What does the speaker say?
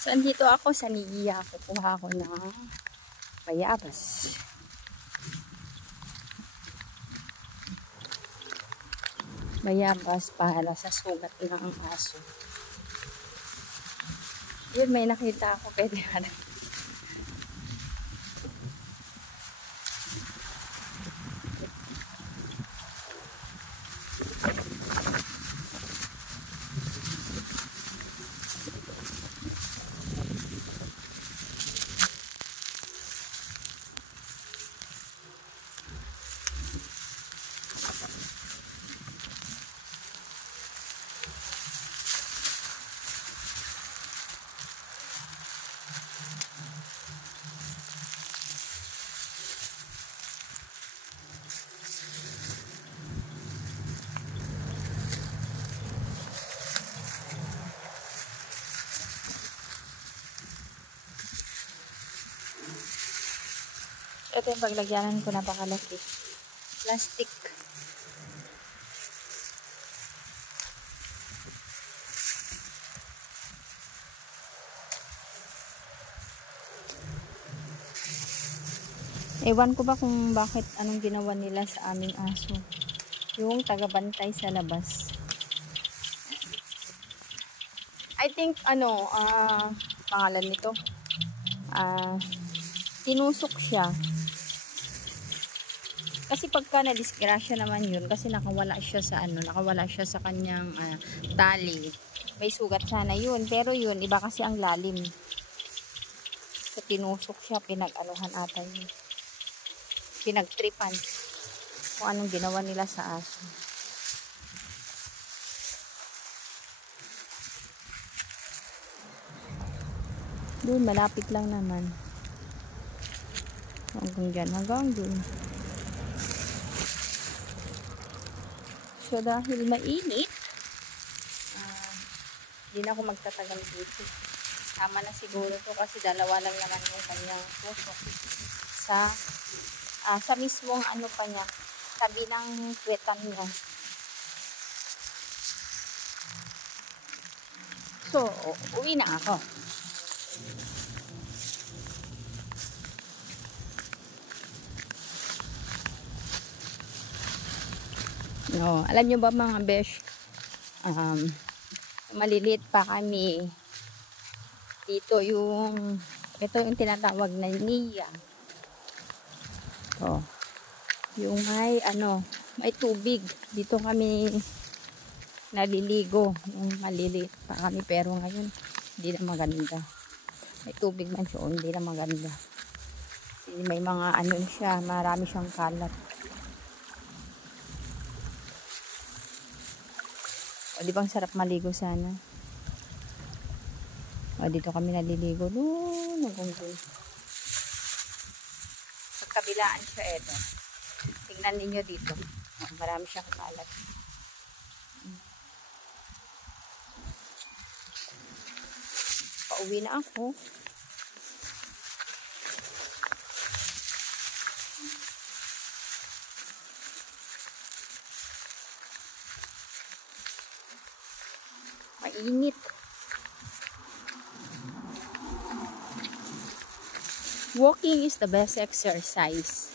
So, andito ako sa Niya. Kukuha ako ng bayabas. Bayabas para sa sugat ng aso. Yun, may nakita ako. Pwede na. Ito yung paglagyanan ko, napakalaki. Plastic. Ewan ko ba kung bakit anong ginawa nila sa aming aso. Yung tagabantay sa labas. I think, pangalan nito. Tinusok siya. Kasi pagka na-disgrasya naman yun, kasi nakawala siya sa kanyang tali. May sugat sana yun, pero yun, iba kasi ang lalim. So, tinusok siya, pinag-anuhan ata yun. Pinagtripan. Kung anong ginawa nila sa aso. Doon, malapit lang naman. Hanggang dyan, hanggang doon. So, dahil mainit, hindi na ako magtatagal dito. Tama na siguro to kasi dalawa lang naman yung kanyang tusok. Sa mismong ano pa niya, tabi ng kwetan niya. So, uwi na ako. No, alam nyo ba mga besh, maliliit pa kami dito ito yung tinatawag na Niya. Yung may tubig dito kami naliligo yung maliliit pa kami, pero ngayon hindi na maganda. May tubig man siya, hindi na maganda kasi may mga siya, marami siyang kalat. O, di bang sarap maligo sana? O, dito kami naliligo. Doon, pagkabilaan siya, eto. Tingnan ninyo dito. O, marami siyang kalat. Pauwi na ako. Mainit. Walking is the best exercise.